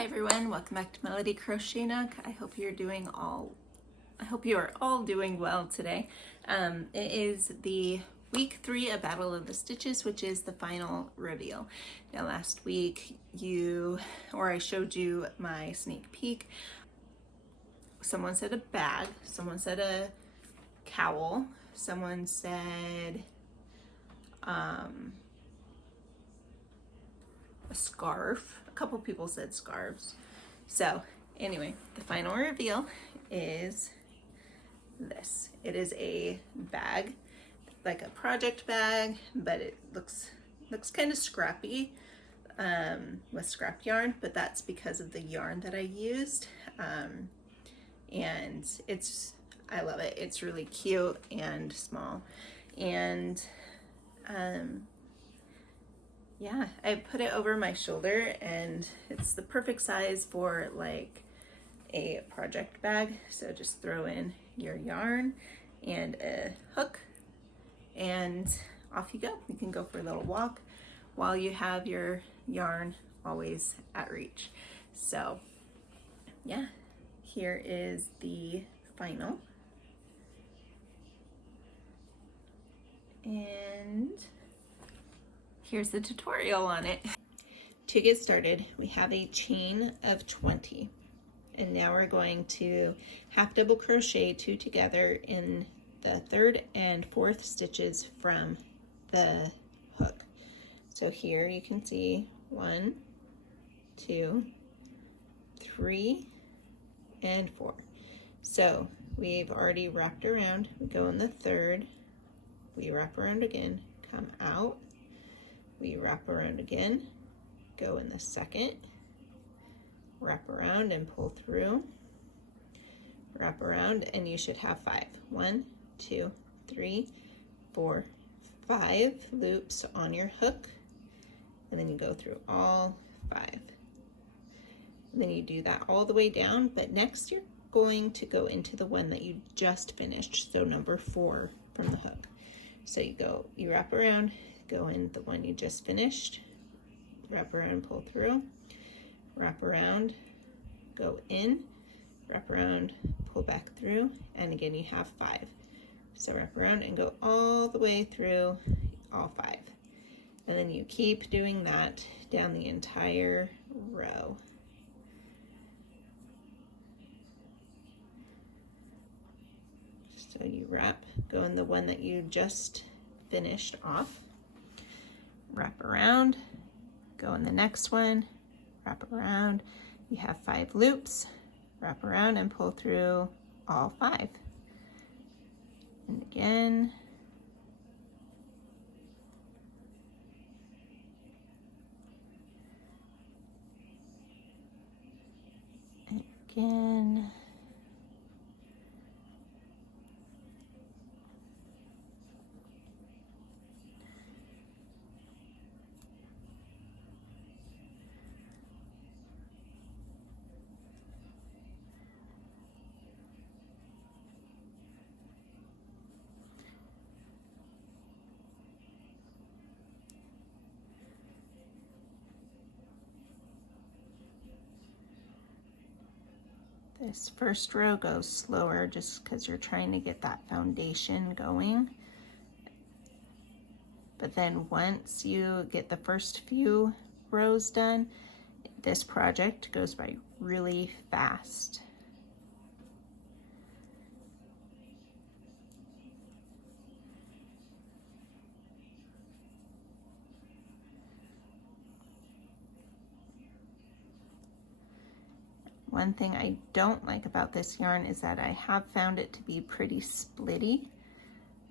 Hi everyone, welcome back to Melody Crochet Nook. I hope you are all doing well today. It is the week 3 of Battle of the Stitches, which is the final reveal. Now last week I showed you my sneak peek. Someone said a bag, someone said a cowl, someone said a scarf. A couple people said scarves. So anyway, the final reveal is this. It is a bag, like a project bag, but it looks kind of scrappy with scrap yarn, but that's because of the yarn that I used. And I love it. It's really cute and small. And yeah, I put it over my shoulder and it's the perfect size for like a project bag. So just throw in your yarn and a hook and off you go. You can go for a little walk while you have your yarn always at reach. So yeah, here is the final. And here's the tutorial on it. To get started, we have a chain of 20. And now we're going to half double crochet 2 together in the 3rd and 4th stitches from the hook. So here you can see 1, 2, 3, and 4. So we've already wrapped around. We go in the 3rd, we wrap around again, come out, we wrap around again, go in the 2nd, wrap around and pull through, wrap around, and you should have 5. 1, 2, 3, 4, 5 loops on your hook, and then you go through all 5. And then you do that all the way down, but next you're going to go into the one that you just finished, so number 4 from the hook. So you wrap around, go in the one you just finished, wrap around, pull through, wrap around, go in, wrap around, pull back through, and again you have 5. So wrap around and go all the way through all 5. And then you keep doing that down the entire row. So you wrap, go in the one that you just finished off, wrap around, go in the next one, wrap around, you have 5 loops, wrap around and pull through all 5. And again, and again. This first row goes slower just because you're trying to get that foundation going. But then once you get the first few rows done, this project goes by really fast. One thing I don't like about this yarn is that I have found it to be pretty splitty,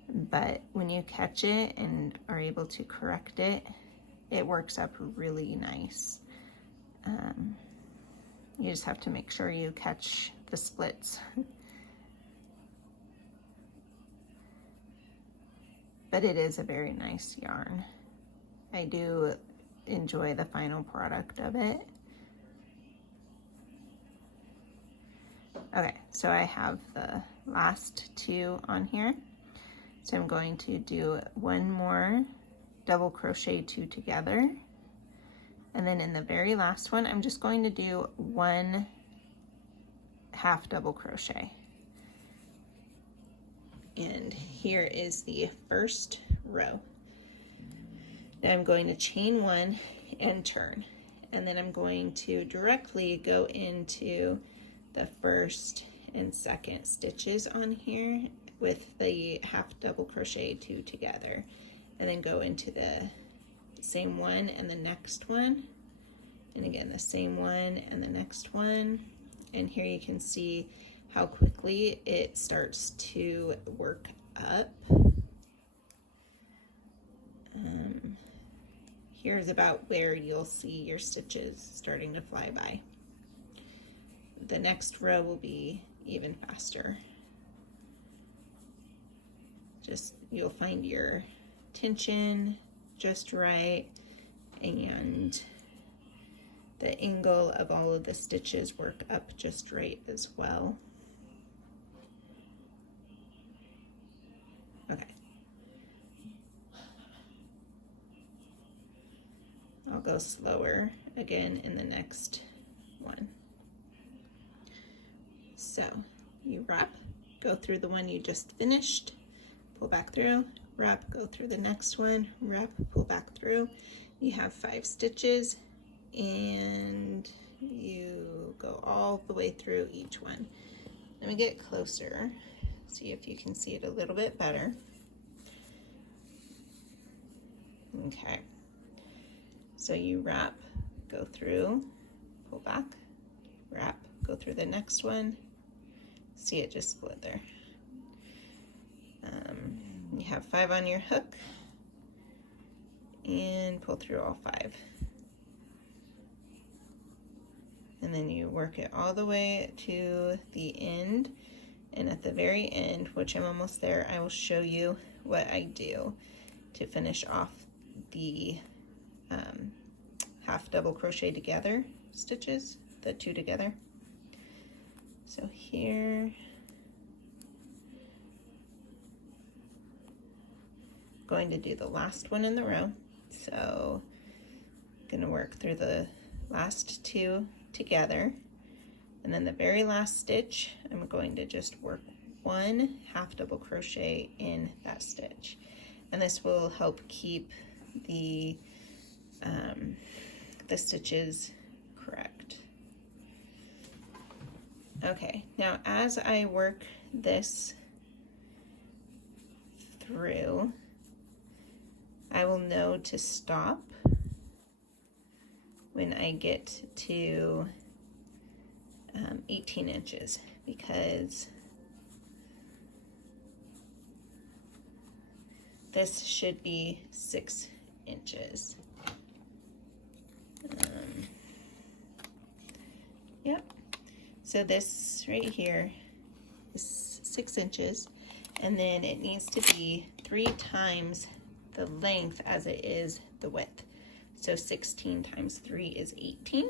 but when you catch it and are able to correct it, it works up really nice. You just have to make sure you catch the splits. But it is a very nice yarn. I do enjoy the final product of it. Okay, so I have the last 2 on here. So I'm going to do one more double crochet 2 together And then in the very last one, I'm just going to do 1 half double crochet. And here is the first row. Now I'm going to chain 1 and turn, and then I'm going to directly go into the first and second stitches on here with the half double crochet 2 together, and then go into the same one and the next one, and again the same one and the next one. And here you can see how quickly it starts to work up. Here's about where you'll see your stitches starting to fly by. The next row will be even faster. Just, you'll find your tension just right, and the angle of all of the stitches work up just right as well. Okay. I'll go slower again in the next one. So you wrap, go through the one you just finished, pull back through, wrap, go through the next one, wrap, pull back through. You have 5 stitches, and you go all the way through each one. Let me get closer, see if you can see it a little bit better. Okay, so you wrap, go through, pull back, wrap, go through the next one. See, it just split there. You have 5 on your hook, and pull through all 5. And then you work it all the way to the end, and at the very end, which I'm almost there, I will show you what I do to finish off the half double crochet together stitches, the 2 together. So here, going to do the last one in the row. So I'm going to work through the last 2 together, and then the very last stitch, I'm going to just work 1 half double crochet in that stitch, and this will help keep the stitches correct. Okay, now as I work this through, I will know to stop when I get to 18 inches, because this should be 6 inches. Yep. So this right here is 6 inches, and then it needs to be 3 times the length as it is the width. So 16 times 3 is 18.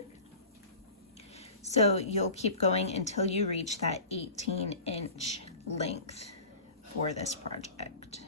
So you'll keep going until you reach that 18-inch length for this project.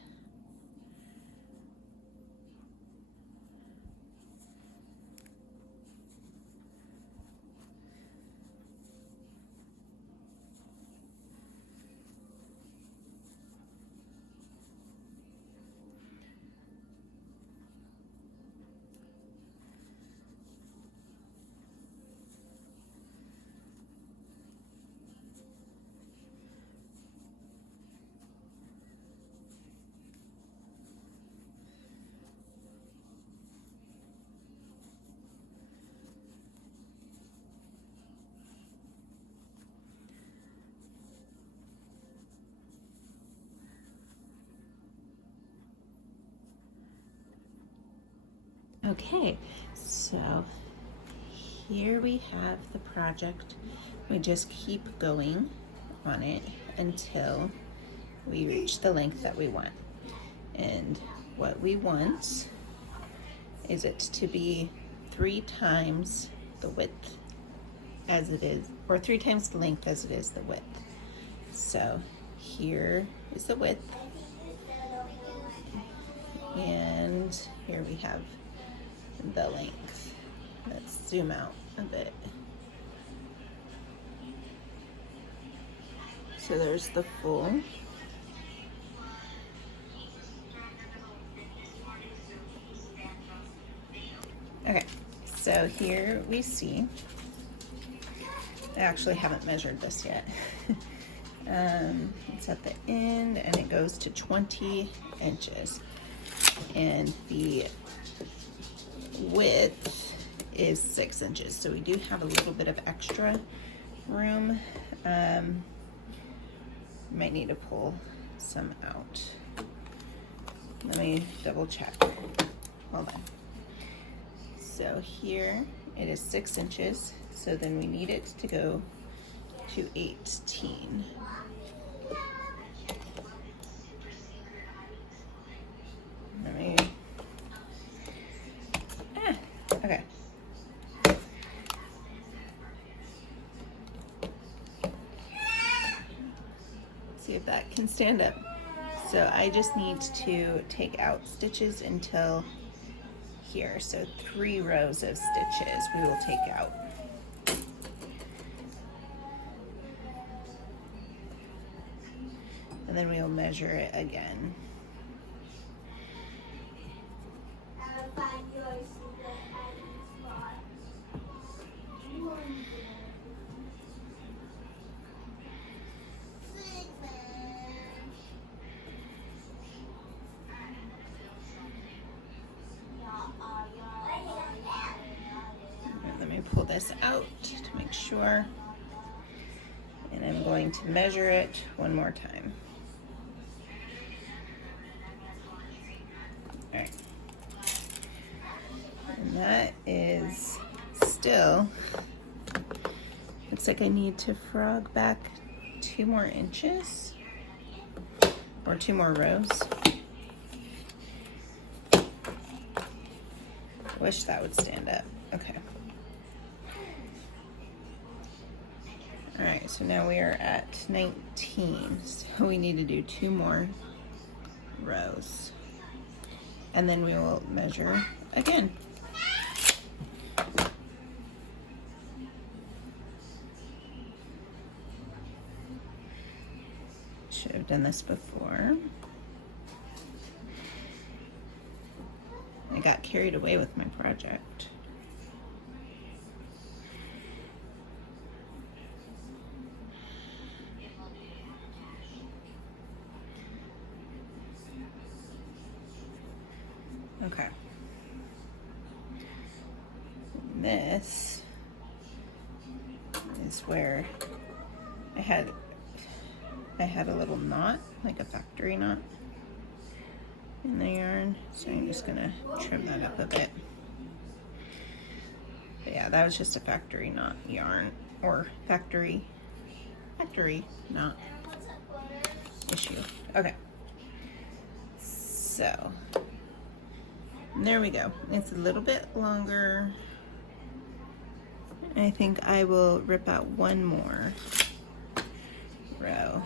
Okay, so here we have the project. We just keep going on it until we reach the length that we want. And what we want is it to be 3 times the width as it is, or 3 times the length as it is the width. So here is the width, and here we have the length. Let's zoom out a bit. So there's the full. Okay, so here we see, I actually haven't measured this yet. It's at the end and it goes to 20 inches. And the width is 6 inches. So we do have a little bit of extra room. Might need to pull some out. Let me double check. Hold on. So here it is 6 inches. So then we need it to go to 18. Let me, okay. See if that can stand up. So I just need to take out stitches until here. So 3 rows of stitches we will take out. And then we'll measure it again. Let me pull this out to make sure. And I'm going to measure it one more time. All right. And that is still, looks like I need to frog back 2 more inches or 2 more rows. Wish that would stand up. Okay. All right, so now we are at 19. So we need to do 2 more rows. And then we will measure again. Should have done this before. I got carried away with my project. Okay. This is where I had a little knot, like a factory knot in the yarn. So I'm just gonna trim that up a bit. But yeah, that was just a factory knot yarn, or factory knot issue. Okay. So there we go. It's a little bit longer. I think I will rip out 1 more row.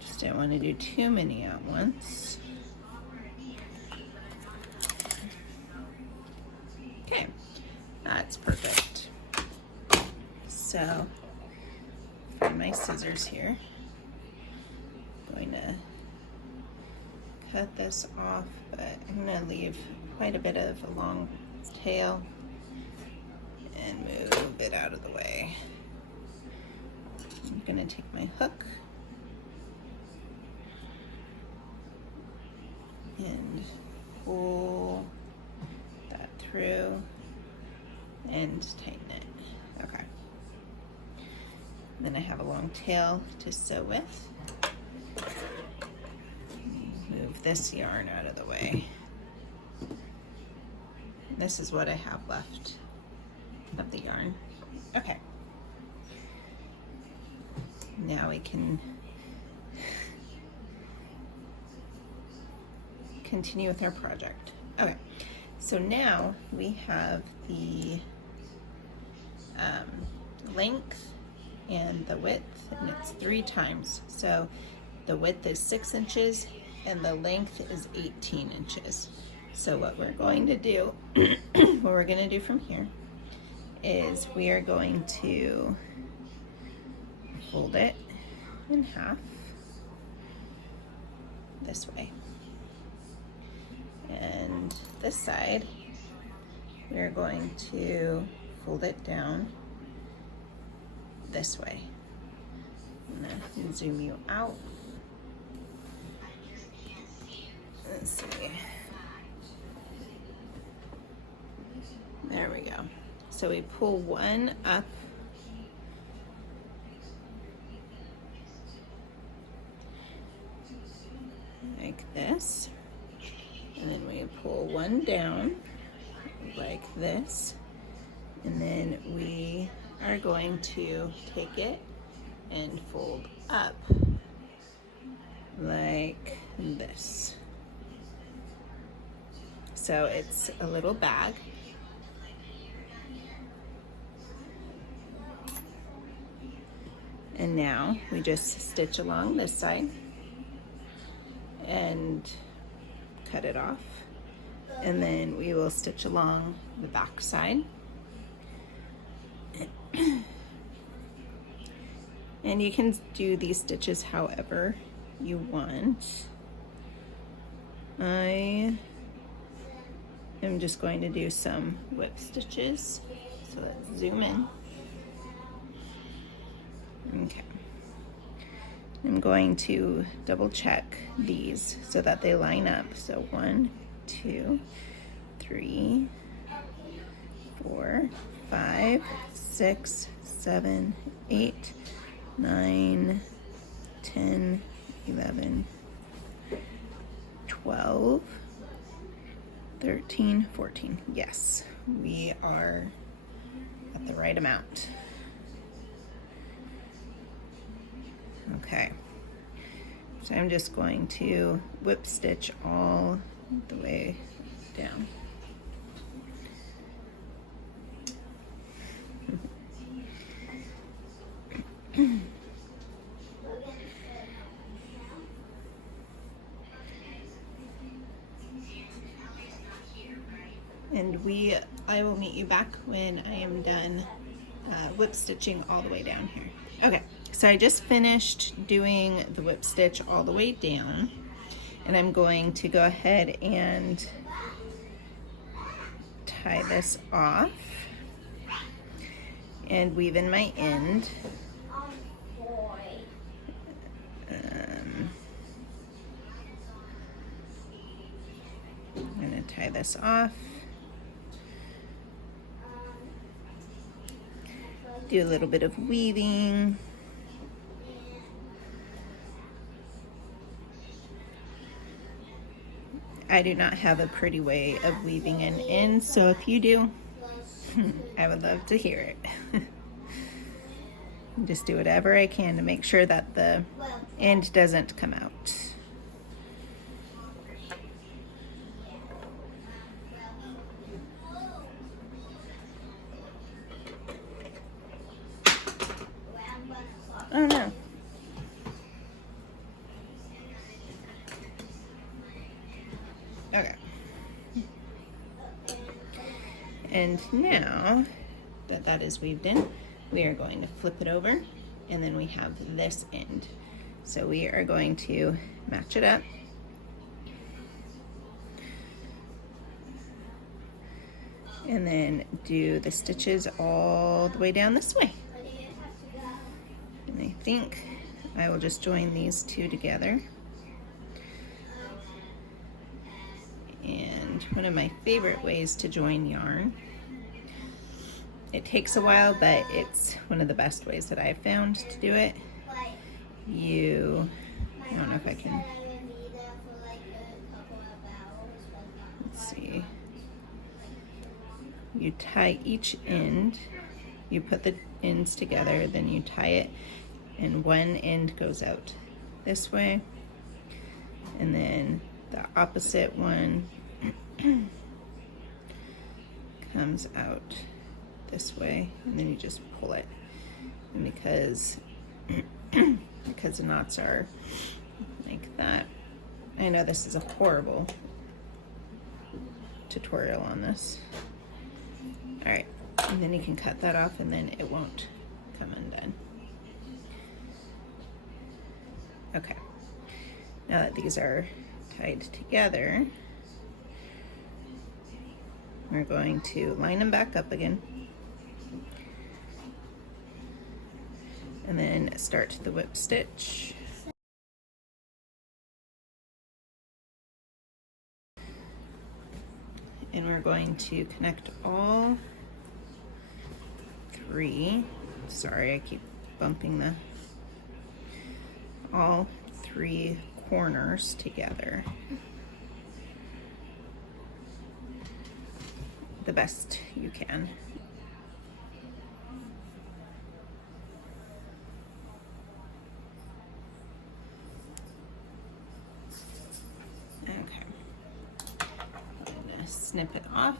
Just don't want to do too many at once. Okay, that's perfect. So, find my scissors here. I'm going to cut this off, but I'm going to leave quite a bit of a long tail and move it out of the way. I'm going to take my hook and pull that through and tighten it. Okay. Then I have a long tail to sew with. Move this yarn out of the way. This is what I have left of the yarn. Okay. Now we can continue with our project. Okay, so now we have the length and the width, and it's 3 times. So the width is 6 inches and the length is 18 inches. So what we're going to do, from here is we are going to fold it in half this way. And this side, we're going to fold it down this way. I'm gonna zoom you out. Let's see. There we go. So we pull one up like this, and then we pull one down like this, and then we are going to take it and fold up like this. So it's a little bag. And now we just stitch along this side and cut it off. And then we will stitch along the back side. And you can do these stitches however you want. I am just going to do some whip stitches. So let's zoom in. Okay. I'm going to double check these so that they line up. So 1, 2, 3, 4, 5, 6, 7, 8, 9, 10, 11, 12, 13, 14. Yes, we are at the right amount. Okay, so I'm just going to whip stitch all the way down. And I will meet you back when I am done whip stitching all the way down here. Okay, so I just finished doing the whip stitch all the way down, and I'm going to go ahead and tie this off and weave in my end. I'm going to tie this off. Do a little bit of weaving. I do not have a pretty way of weaving an end, so if you do, I would love to hear it. Just do whatever I can to make sure that the end doesn't come out. Oh no. Okay. And now that that is weaved in, we are going to flip it over, and then we have this end. So we are going to match it up. And then do the stitches all the way down this way. And I think I will just join these two together. And one of my favorite ways to join yarn, it takes a while, but it's one of the best ways that I've found to do it. I don't know if I can, let's see. You tie each end, you put the ends together, then you tie it, and one end goes out this way, and then the opposite one comes out this way, and then you just pull it. And because the knots are like that, I know this is a horrible tutorial on this. All right, and then you can cut that off and then it won't come undone. Okay, now that these are tied together, we're going to line them back up again and then start the whip stitch. And we're going to connect all three. Sorry, I keep bumping all three corners together the best you can. Okay, I'm gonna snip it off.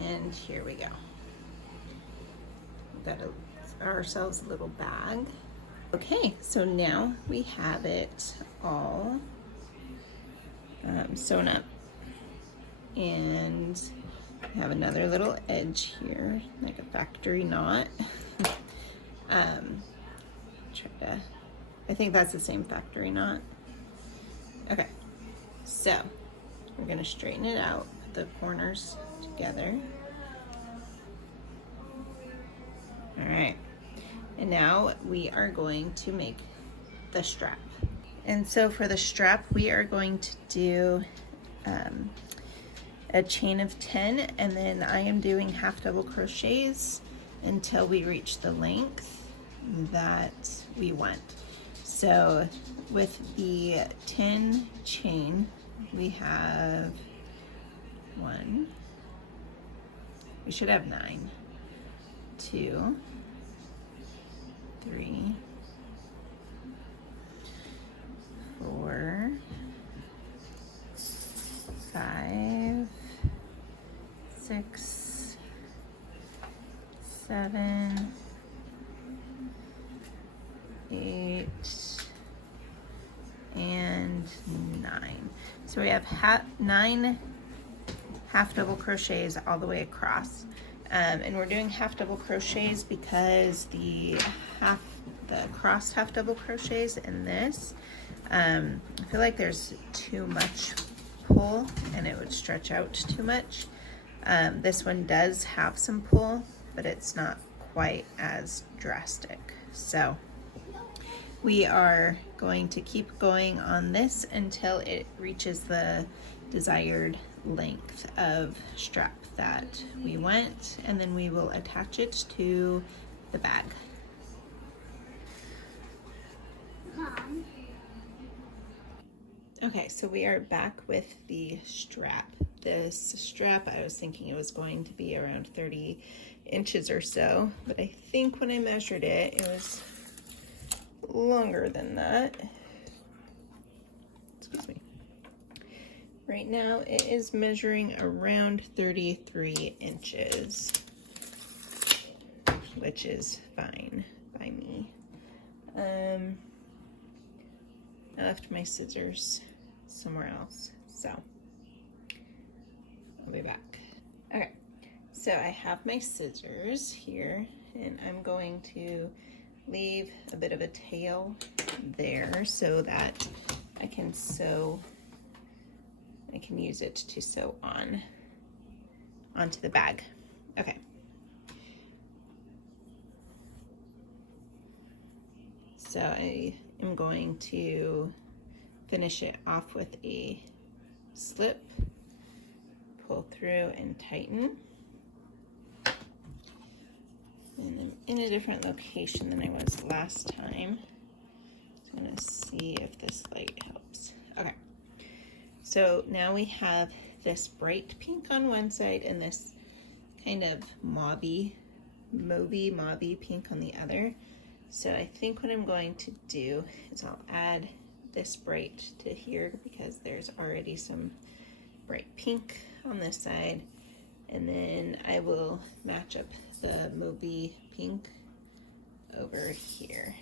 And here we go. We've got ourselves a little bag. Okay, so now we have it all sewn up, and we have another little edge here, like a factory knot. I think that's the same factory knot. Okay, so we're gonna straighten it out, put the corners together. All right, and now we are going to make the strap. And so for the strap, we are going to do a chain of 10, and then I am doing half double crochets until we reach the length that we want. So with the 10 chain, we have 1, we should have 9, 2, 3, 4, 5, 6, 7, 8, and 9. So we have 9 half double crochets all the way across. And we're doing half double crochets because the crossed half double crochets in this, I feel like there's too much pull and it would stretch out too much. This one does have some pull, but it's not quite as drastic. So we are going to keep going on this until it reaches the desired length of strap that we want, and then we will attach it to the bag. Mom. Okay, so we are back with the strap. This strap, I was thinking it was going to be around 30 inches or so, but I think when I measured it, it was longer than that. Excuse me. Right now it is measuring around 33 inches, which is fine by me. I left my scissors somewhere else, so I'll be back. Okay, so I have my scissors here, and I'm going to leave a bit of a tail there so that I can use it to sew onto the bag. Okay. So I am going to finish it off with a slip, pull through and tighten. And I'm in a different location than I was last time. I'm gonna see if this light helps. Okay, so now we have this bright pink on one side and this kind of mauvey pink on the other. So I think what I'm going to do is I'll add this bright to here because there's already some bright pink on this side, and then I will match up the mauvey pink over here.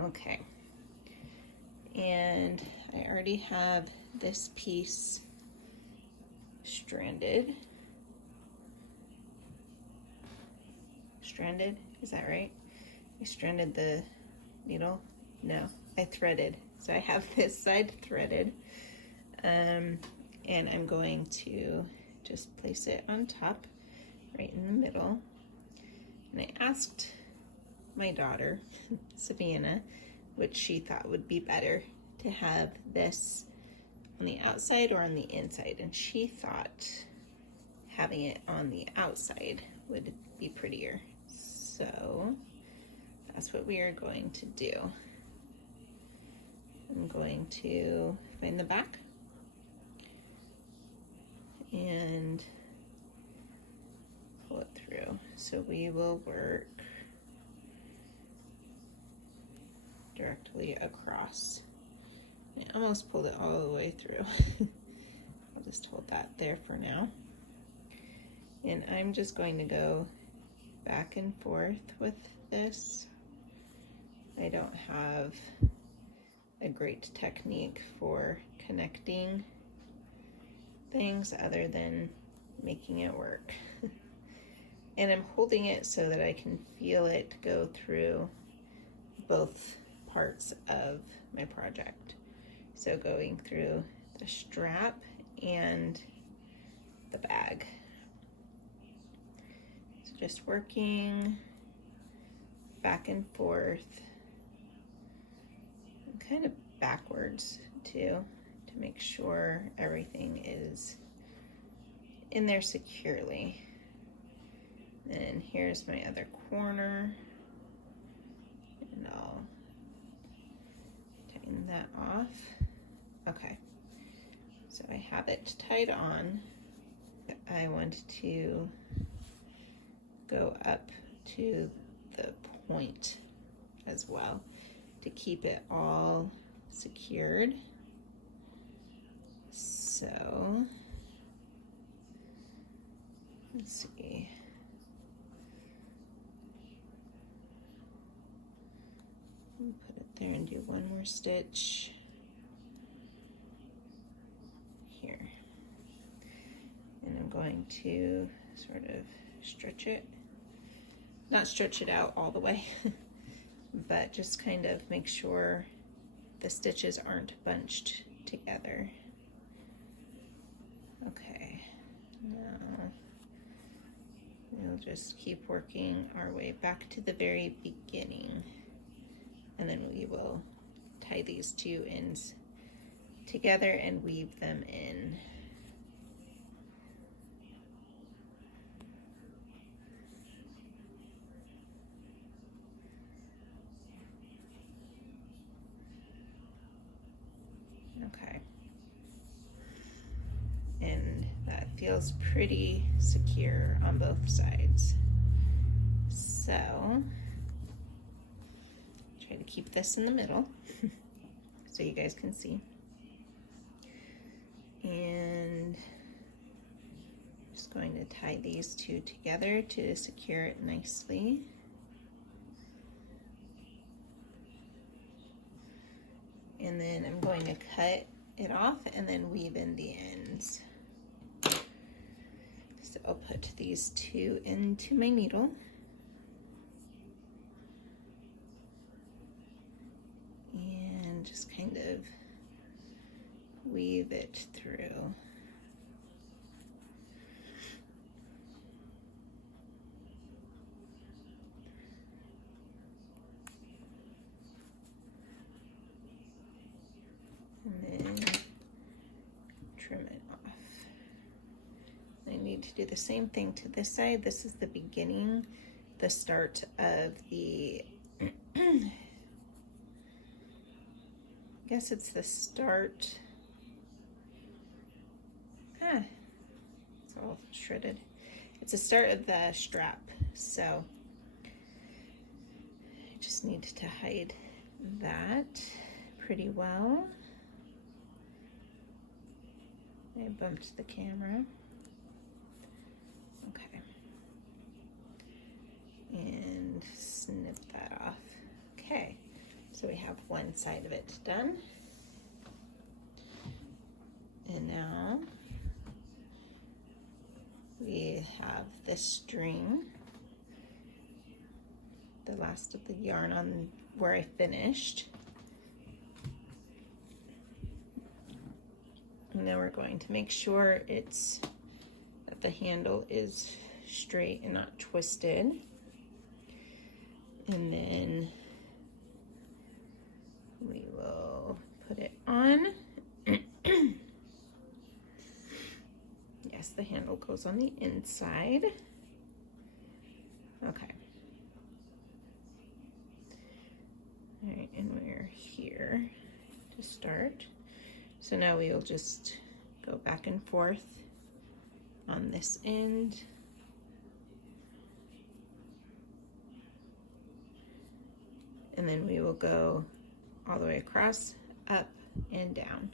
Okay. And I already have this piece stranded. Stranded, is that right? I stranded the needle? No, I threaded. So I have this side threaded. And I'm going to just place it on top, right in the middle. And I asked my daughter, Savannah, which she thought would be better to have this on the outside or on the inside. And she thought having it on the outside would be prettier. So that's what we are going to do. I'm going to find the back and pull it through. So we will work directly across. I almost pulled it all the way through. I'll just hold that there for now. And I'm just going to go back and forth with this. I don't have a great technique for connecting things other than making it work. And I'm holding it so that I can feel it go through both parts of my project. So going through the strap and the bag. So just working back and forth, and kind of backwards too, to make sure everything is in there securely. And here's my other corner, and I'll tighten that off. Okay, so I have it tied on. I want to go up to the point as well to keep it all secured. So let's see. Put it there and do one more stitch here. And I'm going to sort of stretch it. Not stretch it out all the way, but just kind of make sure the stitches aren't bunched together. Okay, now we'll just keep working our way back to the very beginning, and then we will tie these two ends together and weave them in. Okay. And that feels pretty secure on both sides. So try to keep this in the middle so you guys can see. And just going to tie these two together to secure it nicely. And then I'm going to cut it off and then weave in the ends. So I'll put these two into my needle. And just kind of weave it through. And then trim it off. I need to do the same thing to this side. This is the beginning, the start of the, I guess it's the start. It's all shredded. It's the start of the strap, so I just need to hide that pretty well. I bumped the camera. Okay. And snip that off. Okay, so So we have one side of it done. And now we have this string, the last of the yarn on where I finished. And now we're going to make sure that the handle is straight and not twisted. And then we will put it on. Yes, the handle goes on the inside. Okay. All right, and we're here to start. So now we will just go back and forth on this end. And then we will go all the way across, up and down.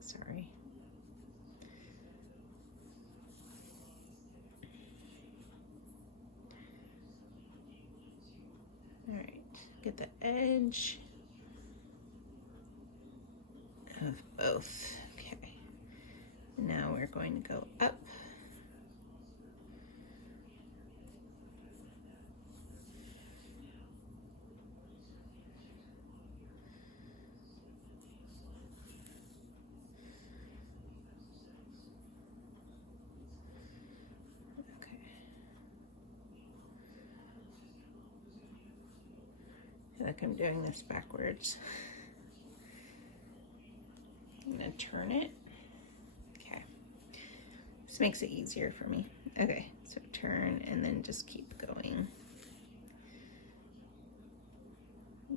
Sorry. All right, get the edge of both. Okay, now we're going to go up. I feel like I'm doing this backwards. I'm gonna turn it. Okay. This makes it easier for me. Okay, so turn and then just keep going.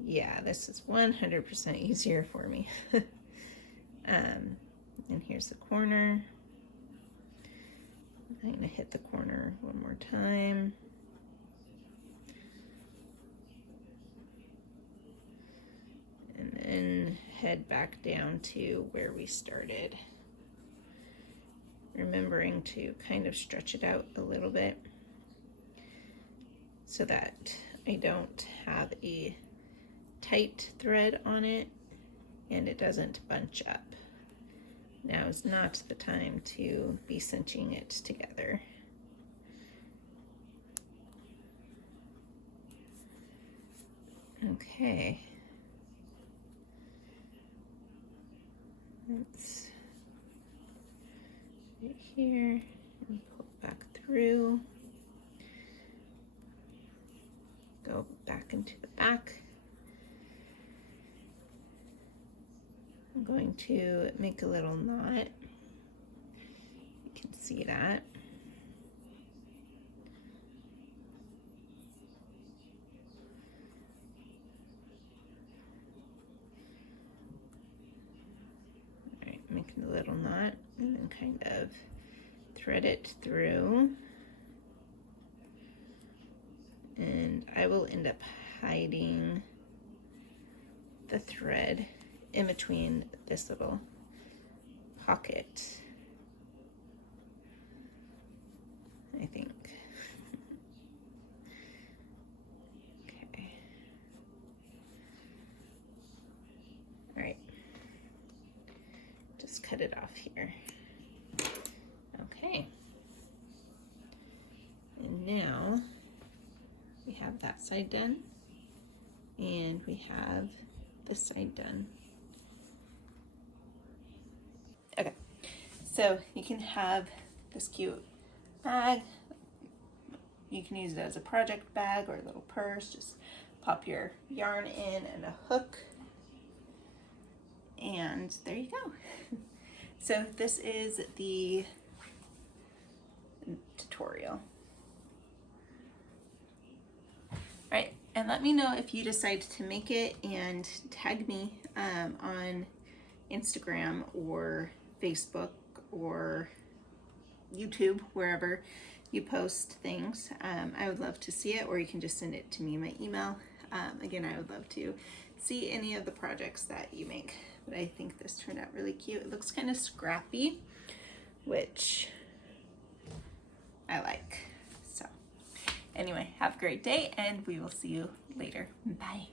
Yeah, this is 100% easier for me. And here's the corner. I'm gonna hit the corner one more time. And then head back down to where we started. Remembering to kind of stretch it out a little bit so that I don't have a tight thread on it and it doesn't bunch up. Now is not the time to be cinching it together. Okay. Let's right here and pull back through. Go back into the back. I'm going to make a little knot. You can see that. All right, making a little knot and then kind of thread it through. And I will end up hiding the thread in between this little pocket, I think. Okay. All right. Just cut it off here. Okay. And now we have that side done, and we have this side done. Okay, so you can have this cute bag. You can use it as a project bag or a little purse. Just pop your yarn in and a hook, and there you go. So this is the tutorial. All right, and let me know if you decide to make it and tag me on Instagram or Facebook or YouTube, wherever you post things. I would love to see it, or you can just send it to me in my email. Again, I would love to see any of the projects that you make, but I think this turned out really cute. It looks kind of scrappy, which I like. So anyway, have a great day, and we will see you later. Bye.